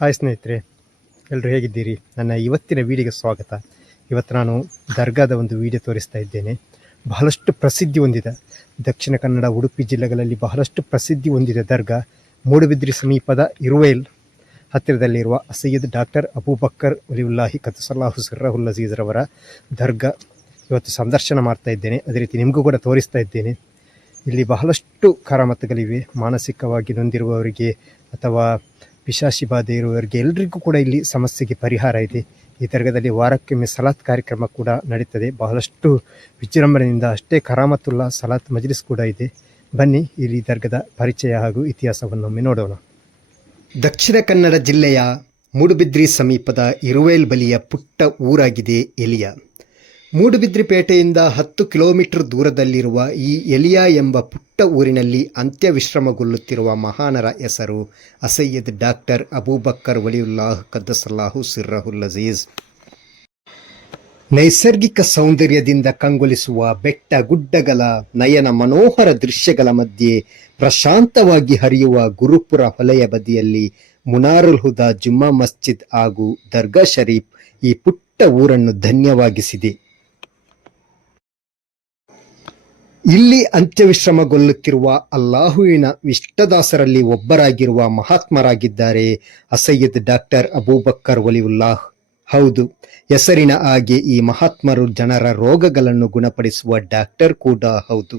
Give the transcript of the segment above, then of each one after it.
Hi ಸ್ನೇಹಿತರೆ ಎಲ್ಲರೂ ಹೇಗಿದ್ದೀರಿ? ನನ್ನ ಇವತ್ತಿನ ವೀಡಿಯೋಗೆ ಸ್ವಾಗತ. ಇವತ್ತು ನಾನು ದರ್ಗಾದ ಒಂದು ವಿಡಿಯೋ ತೋರಿಸ್ತಾ ಇದ್ದೇನೆ. ಬಹಳಷ್ಟು ಪ್ರಸಿದ್ಧಿ ಹೊಂದಿದೆ. ದಕ್ಷಿಣ ಕನ್ನಡ, ಉಡುಪಿ ಜಿಲ್ಲೆಗಳಲ್ಲಿ ಬಹಳಷ್ಟು ಪ್ರಸಿದ್ಧಿ ಹೊಂದಿದೆ ದರ್ಗಾ. ಮೂಡುಬಿದ್ರಿ ಸಮೀಪದ ಇರುವೇಲ್ ಹತ್ತಿರದಲ್ಲಿರುವ ಸೈಯದ್ ಡಾಕ್ಟರ್ ಅಬೂಬಕ್ಕರ್ ಅಲಿವುಲ್ಲಾಹಿ ಕತಸಲಾಹು ಹುಸರ್ರ ಅಜೀಜ್ರವರ ದರ್ಗಾ. ಇವತ್ತು ಸಂದರ್ಶನ ಮಾಡ್ತಾ ಇದ್ದೇನೆ. ಅದೇ ರೀತಿ ನಿಮಗೂ ಕೂಡ ತೋರಿಸ್ತಾ ಇದ್ದೇನೆ. ಇಲ್ಲಿ ಬಹಳಷ್ಟು ಕರಾಮತ್ತುಗಳಿವೆ. ಮಾನಸಿಕವಾಗಿ ನೊಂದಿರುವವರಿಗೆ ಅಥವಾ ಪಿಶಾಚಿ ಬಾಧೆ ಇರುವವರಿಗೆ ಎಲ್ರಿಗೂ ಕೂಡ ಇಲ್ಲಿ ಸಮಸ್ಯೆಗೆ ಪರಿಹಾರ ಇದೆ. ಈ ದರ್ಗದಲ್ಲಿ ವಾರಕ್ಕೊಮ್ಮೆ ಸಲಾತ್ ಕಾರ್ಯಕ್ರಮ ಕೂಡ ನಡೀತದೆ. ಬಹಳಷ್ಟು ವಿಜೃಂಭಣೆಯಿಂದ ಅಷ್ಟೇ ಕರಾಮತ್ತುಲ್ಲ ಸಲಾತ್ ಮಜ್ಲಿಸ್ ಕೂಡ ಇದೆ. ಬನ್ನಿ, ಇಲ್ಲಿ ದರ್ಗದ ಪರಿಚಯ ಹಾಗೂ ಇತಿಹಾಸವನ್ನೊಮ್ಮೆ ನೋಡೋಣ. ದಕ್ಷಿಣ ಕನ್ನಡ ಜಿಲ್ಲೆಯ ಮೂಡುಬಿದ್ರಿ ಸಮೀಪದ ಇರುವೇಲ್ ಬಲಿಯ ಪುಟ್ಟ ಊರಾಗಿದೆ ಎಲಿಯ. ಮೂಡುಬಿದ್ರಿ ಪೇಟೆಯಿಂದ ಹತ್ತು ಕಿಲೋಮೀಟರ್ ದೂರದಲ್ಲಿರುವ ಈ ಎಲಿಯಾ ಎಂಬ ಪುಟ್ಟ ಊರಿನಲ್ಲಿ ಅಂತ್ಯವಿಶ್ರಮಗೊಳ್ಳುತ್ತಿರುವ ಮಹಾನರ ಹೆಸರು ಅಸಯ್ಯದ್ ಡಾಕ್ಟರ್ ಅಬೂಬಕ್ಕರ್ ವಲಿಯುಲ್ಲಾಹ್ ಕದ್ದಸಲ್ಲಾಹು ಸಿರ್ರಹುಲ್ ಅಜೀಜ್. ನೈಸರ್ಗಿಕ ಸೌಂದರ್ಯದಿಂದ ಕಂಗೊಳಿಸುವ ಬೆಟ್ಟ ಗುಡ್ಡಗಳ ನಯನ ಮನೋಹರ ದೃಶ್ಯಗಳ ಮಧ್ಯೆ ಪ್ರಶಾಂತವಾಗಿ ಹರಿಯುವ ಗುರುಪುರ ಹೊಲೆಯ ಬದಿಯಲ್ಲಿ ಮುನಾರುಲ್ ಹುದಾ ಜುಮ್ಮಾ ಮಸ್ಜಿದ್ ಹಾಗೂ ದರ್ಗಾ ಶರೀಫ್ ಈ ಪುಟ್ಟ ಊರನ್ನು ಧನ್ಯವಾಗಿಸಿದೆ. ಇಲ್ಲಿ ಅಂತ್ಯವಿಶ್ರಮಗೊಳ್ಳುತ್ತಿರುವ ಅಲ್ಲಾಹುವಿನ ವಿಷ್ಟದಾಸರಲ್ಲಿ ಒಬ್ಬರಾಗಿರುವ ಮಹಾತ್ಮರಾಗಿದ್ದಾರೆ ಅಸಯ್ಯದ್ ಡಾಕ್ಟರ್ ಅಬೂಬಕ್ಕರ್ ವಲಿವುಲ್ಲಾಹ್ ಹೌದು, ಹೆಸರಿನ ಹಾಗೆ ಈ ಮಹಾತ್ಮರು ಜನರ ರೋಗಗಳನ್ನು ಗುಣಪಡಿಸುವ ಡಾಕ್ಟರ್ ಕೂಡ ಹೌದು.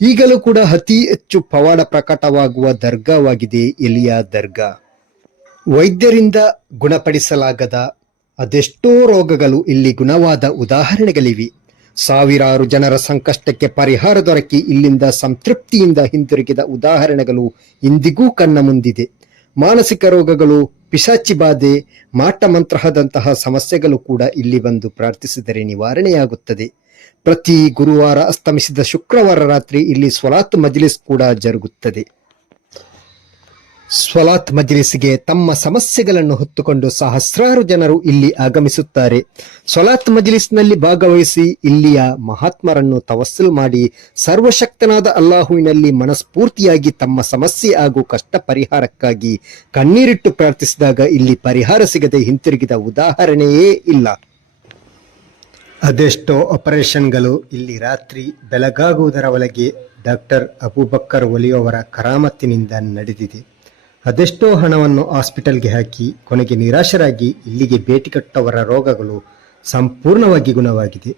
ಈಗಲೂ ಕೂಡ ಅತಿ ಹೆಚ್ಚು ಪವಾಡ ಪ್ರಕಟವಾಗುವ ದರ್ಗಾವಾಗಿದೆ ಎಲಿಯಾ ದರ್ಗಾ. ವೈದ್ಯರಿಂದ ಗುಣಪಡಿಸಲಾಗದ ಅದೆಷ್ಟೋ ರೋಗಗಳು ಇಲ್ಲಿ ಗುಣವಾದ ಉದಾಹರಣೆಗಳಿವೆ. ಸಾವಿರಾರು ಜನರ ಸಂಕಷ್ಟಕ್ಕೆ ಪರಿಹಾರ ದೊರಕಿ ಇಲ್ಲಿಂದ ಸಂತೃಪ್ತಿಯಿಂದ ಹಿಂತಿರುಗಿದ ಉದಾಹರಣೆಗಳು ಇಂದಿಗೂ ಕಣ್ಣ ಮುಂದಿದೆ. ಮಾನಸಿಕ ರೋಗಗಳು, ಪಿಶಾಚಿ ಬಾಧೆ, ಮಾಟ ಮಂತ್ರಹದಂತಹ ಸಮಸ್ಯೆಗಳು ಕೂಡ ಇಲ್ಲಿ ಬಂದು ಪ್ರಾರ್ಥಿಸಿದರೆ ನಿವಾರಣೆಯಾಗುತ್ತದೆ. ಪ್ರತಿ ಗುರುವಾರ ಅಸ್ತಮಿಸಿದ ಶುಕ್ರವಾರ ರಾತ್ರಿ ಇಲ್ಲಿ ಸ್ವಲಾತ್ ಮಜ್ಲಿಸ್ ಕೂಡ ಜರುಗುತ್ತದೆ. ಸ್ವಲಾತ್ ಮಜ್ಲಿಸ್ಗೆ ತಮ್ಮ ಸಮಸ್ಯೆಗಳನ್ನು ಹೊತ್ತುಕೊಂಡು ಸಹಸ್ರಾರು ಜನರು ಇಲ್ಲಿ ಆಗಮಿಸುತ್ತಾರೆ. ಸ್ವಲಾತ್ ಮಜ್ಲಿಸ್ನಲ್ಲಿ ಭಾಗವಹಿಸಿ ಇಲ್ಲಿಯ ಮಹಾತ್ಮರನ್ನು ತವಸ್ಸು ಮಾಡಿ ಸರ್ವಶಕ್ತನಾದ ಅಲ್ಲಾಹುವಿನಲ್ಲಿ ಮನಸ್ಫೂರ್ತಿಯಾಗಿ ತಮ್ಮ ಸಮಸ್ಯೆ ಹಾಗೂ ಕಷ್ಟ ಪರಿಹಾರಕ್ಕಾಗಿ ಕಣ್ಣೀರಿಟ್ಟು ಪ್ರಾರ್ಥಿಸಿದಾಗ ಇಲ್ಲಿ ಪರಿಹಾರ ಸಿಗದೆ ಹಿಂತಿರುಗಿದ ಉದಾಹರಣೆಯೇ ಇಲ್ಲ. ಅದೆಷ್ಟೋ ಆಪರೇಷನ್ಗಳು ಇಲ್ಲಿ ರಾತ್ರಿ ಬೆಳಗಾಗುವುದರ ಒಳಗೆ ಡಾಕ್ಟರ್ ಅಬೂಬಕ್ಕರ್ ಒಲಿಯವರ ಕರಾಮತ್ತಿನಿಂದ ನಡೆದಿದೆ. ಅದೆಷ್ಟೋ ಹಣವನ್ನು ಹಾಸ್ಪಿಟಲ್ಗೆ ಹಾಕಿ ಕೊನೆಗೆ ನಿರಾಶರಾಗಿ ಇಲ್ಲಿಗೆ ಭೇಟಿ ಕಟ್ಟವರ ರೋಗಗಳು ಸಂಪೂರ್ಣವಾಗಿ ಗುಣವಾಗಿದೆ.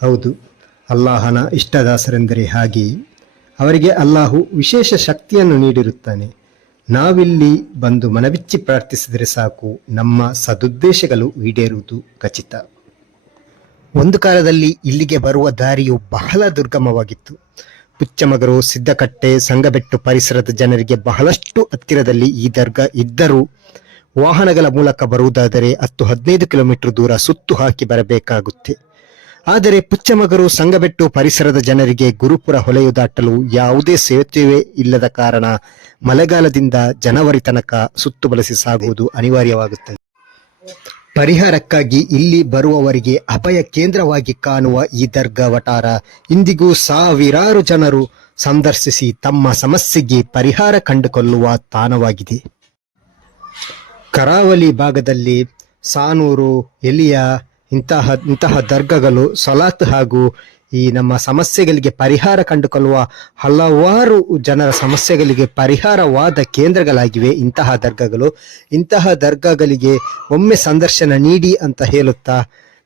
ಹೌದು, ಅಲ್ಲಾಹನ ಇಷ್ಟದಾಸರೆಂದರೆ ಹಾಗೆಯೇ. ಅವರಿಗೆ ಅಲ್ಲಾಹು ವಿಶೇಷ ಶಕ್ತಿಯನ್ನು ನೀಡಿರುತ್ತಾನೆ. ನಾವಿಲ್ಲಿ ಬಂದು ಮನಬಿಚ್ಚಿ ಪ್ರಾರ್ಥಿಸಿದರೆ ಸಾಕು, ನಮ್ಮ ಸದುದ್ದೇಶಗಳು ಈಡೇರುವುದು ಖಚಿತ. ಒಂದು ಕಾಲದಲ್ಲಿ ಇಲ್ಲಿಗೆ ಬರುವ ದಾರಿಯು ಬಹಳ ದುರ್ಗಮವಾಗಿತ್ತು. ಪುಚ್ಚಮಗರು ಸಿದ್ದಕಟ್ಟೆ ಸಂಗಬೆಟ್ಟು ಪರಿಸರದ ಜನರಿಗೆ ಬಹಳಷ್ಟು ಹತ್ತಿರದಲ್ಲಿ ಈ ದರ್ಗಾ ಇದ್ದರೂ ವಾಹನಗಳ ಮೂಲಕ ಬರುವುದಾದರೆ ಹತ್ತು ಹದಿನೈದು ಕಿಲೋಮೀಟರ್ ದೂರ ಸುತ್ತು ಹಾಕಿ ಬರಬೇಕಾಗುತ್ತೆ. ಆದರೆ ಪುಚ್ಚಮಗರು ಸಂಗಬೆಟ್ಟು ಪರಿಸರದ ಜನರಿಗೆ ಗುರುಪುರ ಹೊಲೆಯು ದಾಟಲು ಯಾವುದೇ ಸೇತುವೆ ಇಲ್ಲದ ಕಾರಣ ಮಳೆಗಾಲದಿಂದ ಜನವರಿ ತನಕ ಸುತ್ತು ಬಳಸಿ ಸಾಗುವುದು ಅನಿವಾರ್ಯವಾಗುತ್ತದೆ. ಪರಿಹಾರಕ್ಕಾಗಿ ಇಲ್ಲಿ ಬರುವವರಿಗೆ ಅಭಯ ಕೇಂದ್ರವಾಗಿ ಕಾಣುವ ಈ ದರ್ಗಾ ವಟಾರ. ಇಂದಿಗೂ ಸಾವಿರಾರು ಜನರು ಸಂದರ್ಶಿಸಿ ತಮ್ಮ ಸಮಸ್ಯೆಗೆ ಪರಿಹಾರ ಕಂಡುಕೊಳ್ಳುವ ತಾಣವಾಗಿದೆ. ಕರಾವಳಿ ಭಾಗದಲ್ಲಿ ಸಾನೂರು, ಎಲಿಯ, ಇಂತಹ ಇಂತಹ ದರ್ಗಾಗಳು, ಸಲಾತ್ ಹಾಗೂ ಈ ನಮ್ಮ ಸಮಸ್ಯೆಗಳಿಗೆ ಪರಿಹಾರ ಕಂಡುಕೊಳ್ಳುವ ಹಲವಾರು ಜನರ ಸಮಸ್ಯೆಗಳಿಗೆ ಪರಿಹಾರವಾದ ಕೇಂದ್ರಗಳಾಗಿವೆ. ಇಂತಹ ದರ್ಗಾಗಳು, ಇಂತಹ ದರ್ಗಾಗಳಿಗೆ ಒಮ್ಮೆ ಸಂದರ್ಶನ ನೀಡಿ ಅಂತ ಹೇಳುತ್ತಾ,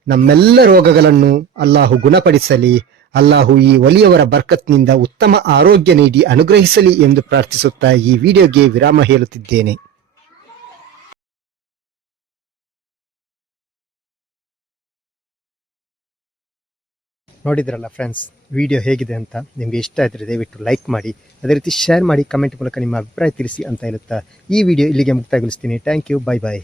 ನಮ್ಮೆಲ್ಲ ರೋಗಗಳನ್ನು ಅಲ್ಲಾಹು ಗುಣಪಡಿಸಲಿ, ಅಲ್ಲಾಹು ಈ ಒಲಿಯವರ ಬರ್ಕತ್ನಿಂದ ಉತ್ತಮ ಆರೋಗ್ಯ ನೀಡಿ, ಅನುಗ್ರಹಿಸಲಿ ಎಂದು ಪ್ರಾರ್ಥಿಸುತ್ತಾ ಈ ವಿಡಿಯೋಗೆ ವಿರಾಮ ಹೇಳುತ್ತಿದ್ದೇನೆ. ನೋಡಿದ್ರಲ್ಲ ಫ್ರೆಂಡ್ಸ್ ವಿಡಿಯೋ ಹೇಗಿದೆ ಅಂತ ನಿಮಗೆ ಇಷ್ಟ ಆದರೆ ದಯವಿಟ್ಟು ಲೈಕ್ ಮಾಡಿ, ಅದೇ ರೀತಿ ಶೇರ್ ಮಾಡಿ ಕಮೆಂಟ್ ಮೂಲಕ ನಿಮ್ಮ ಅಭಿಪ್ರಾಯ ತಿಳಿಸಿ ಅಂತ ಹೇಳುತ್ತಾ ಈ ವಿಡಿಯೋ ಇಲ್ಲಿಗೆ ಮುಕ್ತಾಯಗೊಳಿಸ್ತೀನಿ. Thank you bye bye